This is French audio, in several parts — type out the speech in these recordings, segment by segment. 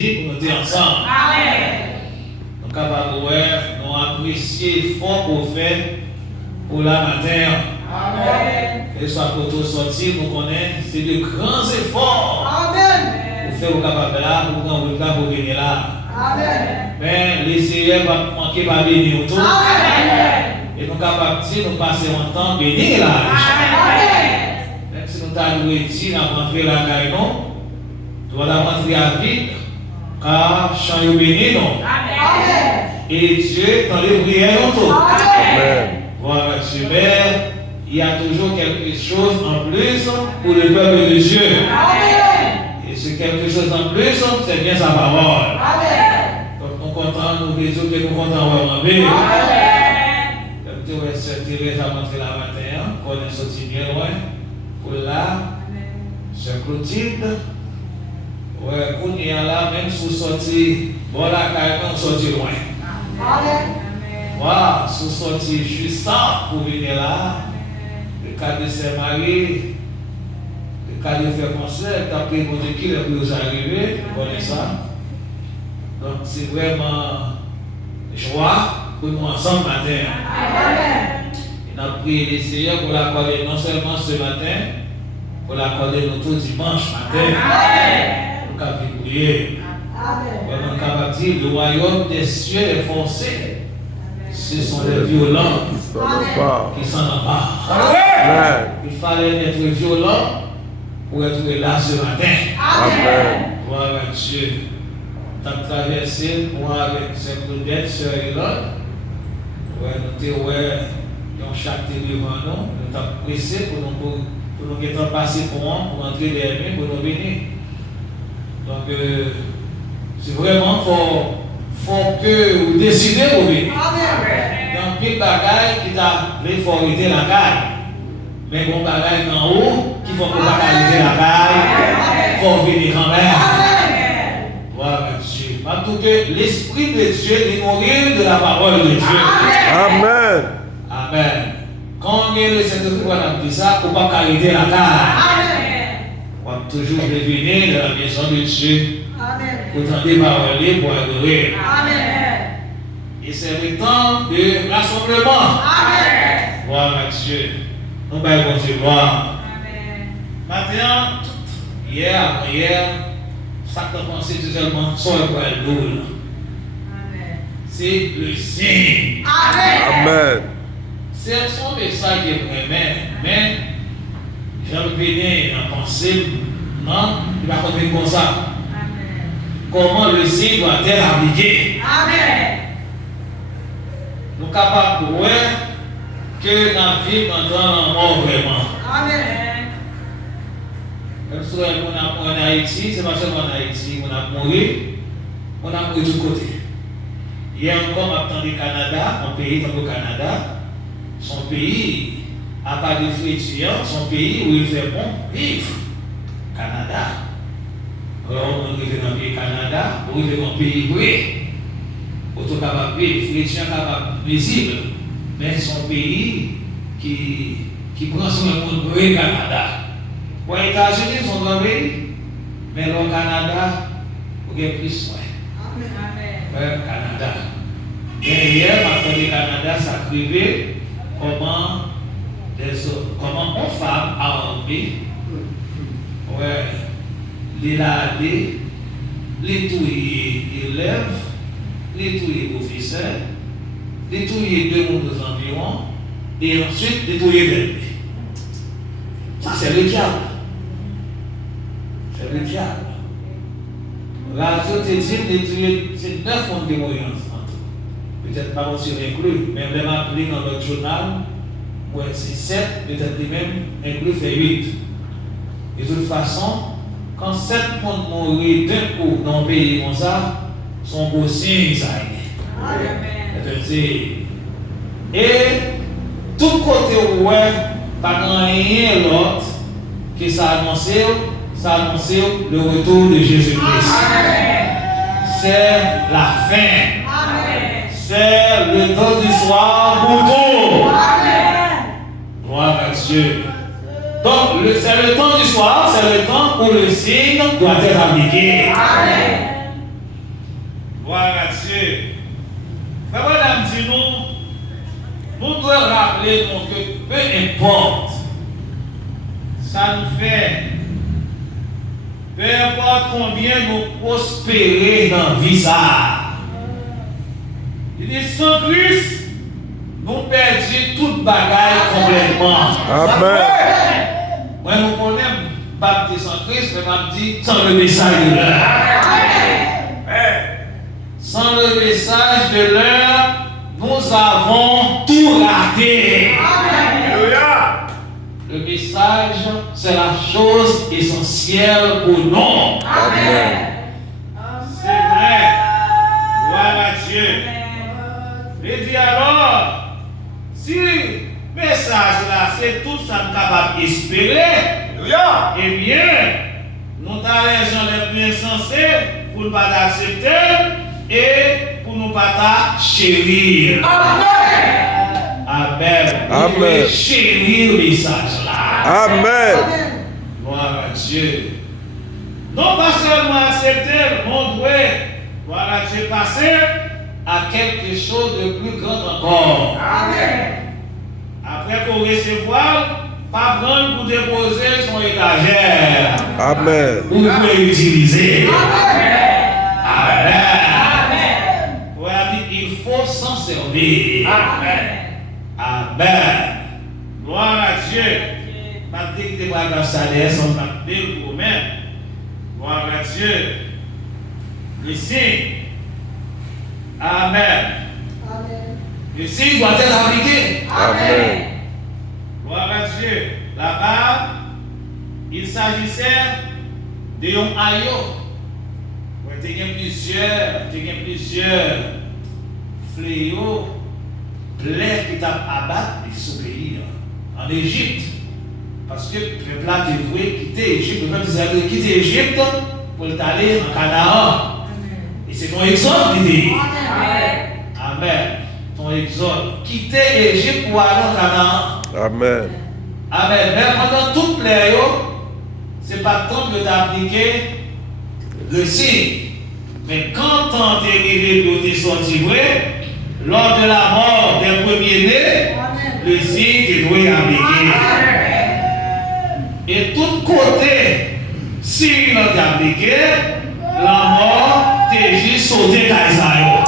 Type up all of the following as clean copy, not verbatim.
pour nous dire ensemble. Amen. Nous capables nous apprécier fort pour faire pour la matin. Amen. Que ce soit pour tout sortir, nous connaissons, c'est de grands efforts. Amen. Pour faire au capable là, pour venir là. Amen. Mais les Seigneurs vont manquer par venir autour. Amen. Et nous capables de nous passer un temps béni là. Amen. Même si nous avons dit, nous avons rentré la caille, nous allons rentrer à vide. Car chant est béni, non? Amen. Et Dieu, dans les prières, autour. Amen. Voilà, mais il y a toujours quelque chose en plus pour le peuple de Dieu. Amen. Et ce quelque chose en plus, c'est bien sa parole. Amen. Donc nous comptons, nous les autres, nous comptons en paix. Amen. Comme tu vois, cette Thérèse a montré la matin, qu'on est sorti bien loin. Pour là, c'est Clotilde. Ouais, pour nous là, même si vous sortez, voilà, quand on sortit loin. Amen. Voilà, si vous sortez juste ça pour venir là, le cas de Saint-Marie, le cas de faire concert, d'après mon Dieu qui est pour vous arriver, vous connaissez ça. Donc c'est vraiment joie pour nous ensemble matin. Amen. Et nous avons prié les Seigneurs pour l'accorder non seulement ce matin, pour l'accorder nous tout dimanche matin. Amen. Prier. Amen. Dire, le royaume des cieux est forcé. Ce sont les violents qui s'en emparent. Amen. Il fallait être violent pour être là ce matin. Amen. Gloire à Dieu. Tu as traversé moi avec cette Claudette, sœur et l'autre. Nous avons chaque devant nous. Nous avons pressé pour nous passer pour entrer derrière nous, pour nous venir. Donc, c'est vraiment faut que vous décidez pour venir. Il y a un petit bagage qui t'a réformé la caille. Mais bon bagage en haut, qui faut que vous bagagez la caille, il faut venir quand même. Voilà, Dieu. En tout cas, l'Esprit de Dieu est nourri de la parole de Dieu. Amen. Amen. Quand on est le Saint-Esprit, on a dit ça, il ne faut pas arrêter la caille. On va toujours revenir dans la maison de Dieu. Amen. Pour tenter parler, pour adorer. Amen. Et c'est le temps de rassemblement. Amen. Gloire à Dieu. Nous allons continuer. Amen. Maintenant, hier, ça t'a pensé tout seulement sur le poil d'eau. C'est le signe. Amen. Amen. C'est son message qui est vraiment, mais j'en venais en penser, non, il va continuer comme ça. Amen. Comment le signe doit être appliqué? Amen. Nous sommes capables de voir que la vie maintenant en mort vraiment. Amen. Même si on a en Haïti, c'est pas seulement en Haïti, on a mouru de tout côté. Hier encore, on attend du Canada, un pays comme le Canada, son pays. À part des frétillants, son pays où il fait bon vivre. Canada. Alors, on est dans le pays Canada, on est dans le pays vrai. Auto capable de vivre, frétillant capable visible. Mais son pays qui prend sur le monde vrai Canada. Pour les États-Unis, son grand pays. Mais le Canada, il y a plus soin. Amen. Canada. Et hier, maintenant, le Canada, ça privé comment une femme armée, les ladés, les touiller élèves, les touiller officiers, les touiller deux mondes environ, et ensuite les touiller bébés. Ça, c'est le diable. C'est le diable. La société dit, c'est 9 mondes de moyens. Peut-être pas aussi inclus, mais même appelé dans notre journal. Ouais, c'est 7, peut-être même inclus fait 8. De toute façon, quand 7 mondes mourir d'un coup dans le pays comme ça, son beau signe, ça y est. Et tout côté où pas rien l'autre qui s'annonce le retour de Jésus-Christ. C'est la fin. C'est le temps du soir pour tout. Gloire à Dieu. Donc, c'est le temps du soir, c'est le temps où le signe doit être appliqué. Amen. rappeler donc que peu importe, ça nous fait, peu importe combien nous prospérer dans la vie, ça. Il dit sans Christ, nous perdons toute bagaille complètement. Amen. Moi, nous connaissons baptême sans Christ, mais je dis sans le message de l'heure. Sans le message de l'heure, nous avons tout raté. Alléluia. Le message, c'est la chose essentielle pour nous. Amen. C'est vrai. Gloire à Dieu. Et dit alors, si le message là, c'est tout ça que nous sommes capables d'espérer, eh bien, nous avons les gens les plus insensés pour ne pas accepter et pour ne pas chérir. Amen. Amen. Amen. Chérir le message là. Amen. Gloire à Dieu. Non pas seulement accepter, on doit, gloire à Dieu, passer à quelque chose de plus grand encore. Amen. Après qu'on recevoir, pas prendre pour déposer son étagère. Amen. Vous pouvez utiliser. Amen. Amen. Amen. Il faut s'en servir. Amen. Amen. Gloire à Dieu. Je ne sais pas si vous avez ça, on va faire pour vous-même. Gloire à Dieu. Le signe. Amen. Le signe doit être appliqué. Amen. Gloire à Dieu. Là-bas, il s'agissait de un aïeau. Il y a plusieurs fléaux, plaies qui t'a abattu ce pays en Égypte. Parce que le peuple a dû quitter l'Égypte. Le peuple a dû quitter l'Égypte pour aller en Canaan. Et c'est ton exode qui dit. Amen. Ton exode. Quitter l'Égypte pour aller en Canaan. Amen. Amen. Mais pendant toute période, ce n'est pas temps de t'appliquer le signe. Mais quand on est arrivé pour te sortir vrai, lors de la mort des premiers-nés, le signe doit appliquer. Et tout côté, si il est appliqué, la mort t'est juste sauté dans les aïeux.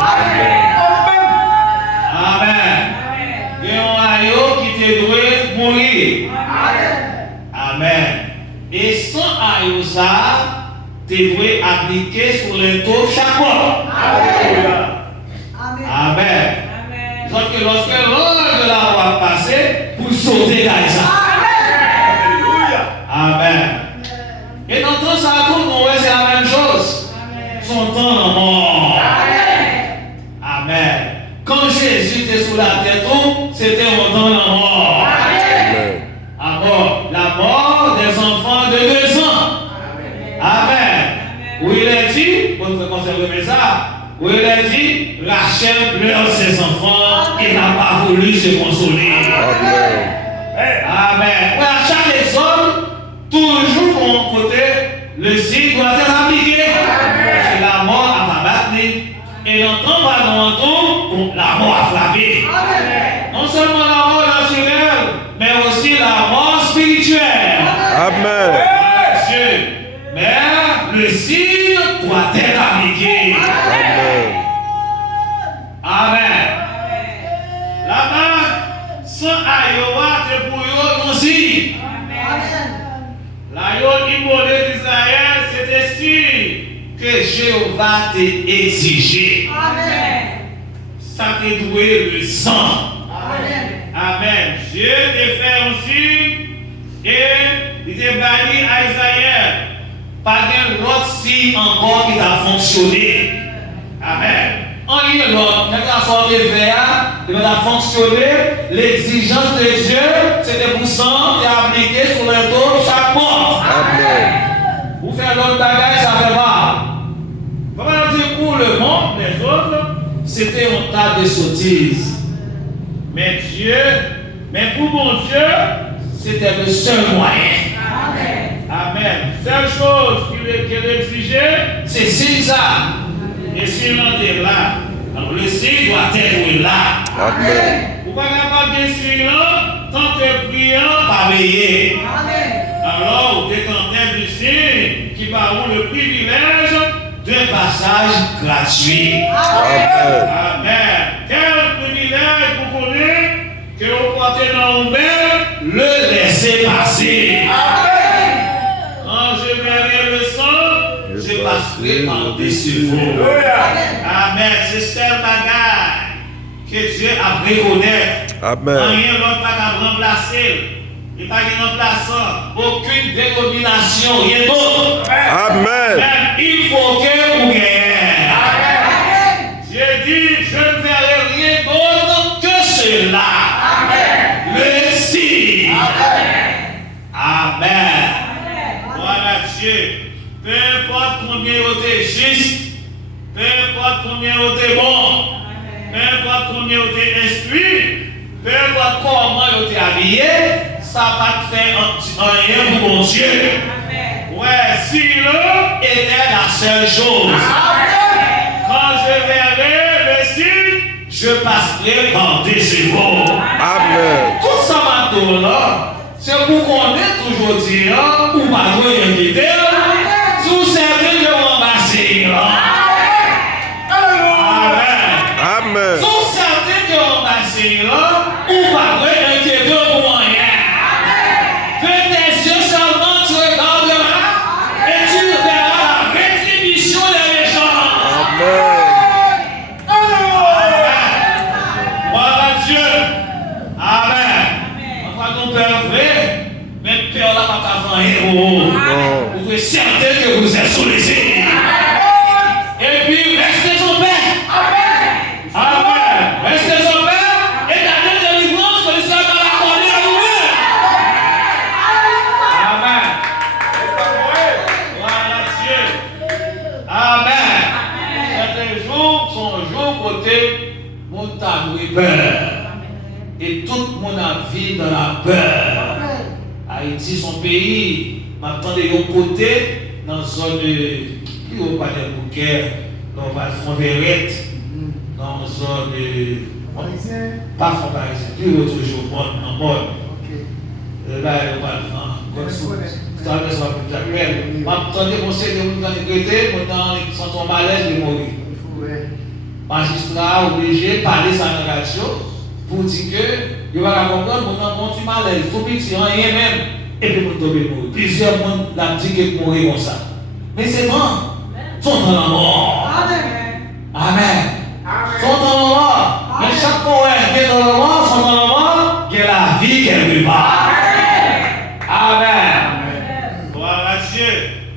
Amen. Il y a un aïeux qui te doit mourir. Amen. Et sans aïeux ça, tu dois appliquer sur le dos chaque fois. Amen. Donc lorsque l'heure de la mort passée, pour sauter dans les aïeux. Amen. Et dans tout ça, tout le monde, c'est la même chose. Son temps en mort. Amen. Quand Jésus était sous la terre, c'était au temps en mort. Amen. La mort des enfants de 2 ans. Amen. Où il est dit, pour nous conserver ça, où il est dit, Rachel pleure ses enfants et n'a pas voulu se consoler. Amen. Ouais, à chaque exode, toujours mon côté, le signe doit être appliqué. C'est la mort à Tabatni. Et dans ton bas la mort a frappé. Non seulement la mort naturelle, mais aussi la mort spirituelle. Amen. Dieu. Mais le signe doit être appliqué. Amen. Là-bas, sans Ayowa, te pour eux aussi. L'aïeul immolé d'Israël, c'était sûr que Jéhovah t'a exigé. Ça t'a doué le sang. Amen. Dieu t'a fait aussi et il t'a banni à Israël. Pas l'autre signe encore qui t'a fonctionné. Amen. En lieu l'autre, quand on a sorti le verre, il va fonctionner. L'exigence de Dieu, c'était pour sang et appliquer sur le dos chaque porte. Amen. Vous faites l'autre bagage, ça fait mal. Comment dire pour le monde, les autres, c'était un tas de sottises. Mais pour mon Dieu, c'était le seul moyen. Amen. Seule chose qu'il exigeait, c'est ça. Et s'il en est là, alors le signe doit être là. Amen. Vous pas capable de suivre tant que priant pas veiller. Alors, vous êtes en train de signe qui parlent le privilège d'un passage gratuit. Amen. Amen. Quel privilège vous connaissez que vous portez dans vos mains, le laisser passer. Quand je verrai le sang, je passerai par-dessus vous. Amen. C'est celle bagaille que Dieu a pris connaître. Amen. Rien d'autre pas qu'à remplacer. Il n'y a pas de remplaçant. Aucune dénomination, rien d'autre. Amen. Même il faut que vous gagnez. J'ai dit, je ne ferai rien d'autre que cela. Le si. Amen. Voilà Dieu. Peu importe combien vous êtes juste, peu importe combien vous êtes bon, peu importe combien vous êtes instruit, peu importe comment vous êtes habillé, ça va te faire rien pour mon Dieu. Ouais, si l'eau était la seule chose. Quand je verrai le signe, je passerai par-dessus vous. Amen. Tout ça maintenant là, c'est pour qu'on ait toujours dit, ou pas trop invité, sous certains que vous embassez. Amen. Amen. Sous certains que vous embassez, ou pas trop inquiété pour rien. Fais tes yeux seulement, tu regarderas et tu verras la rétribution des méchants. Amen. Voilà Dieu. Amen. Enfin, nous père vrai, mais père là pas qu'à faire un héros. Vous êtes certain que vous êtes sous les signes. Et puis, restez son père. Amen. Restez son père et gardez la délivrance que le Seigneur va l'accorder à vous-même. Amen. Voilà Dieu. Amen. Certains jours sont jours côté mon tabou et peur. Et tout le monde a vécu dans la peur. Haïti, son pays, maintenant de l'autre côté, dans la zone de. Qui au pas de Bouquet, dans la Fonverette, dans la zone de. Pas Fond Parisien, plus autre jour, dans le mode. Là, il va le ça va être plus actuel. Attendez, mon Seigneur, vous avez décrété, maintenant, ils sont en malaise de mourir. Magistrat obligé de parler ça dans la radio pour dire que il va comprendre mon petit malaise, tout petit, rien même, et puis vous tombez mourir. Plusieurs monde l'ont dit que mourir comme ça. Mais c'est bon, sont dans la mort. Amen. Sont dans la mort. Mais chaque fois,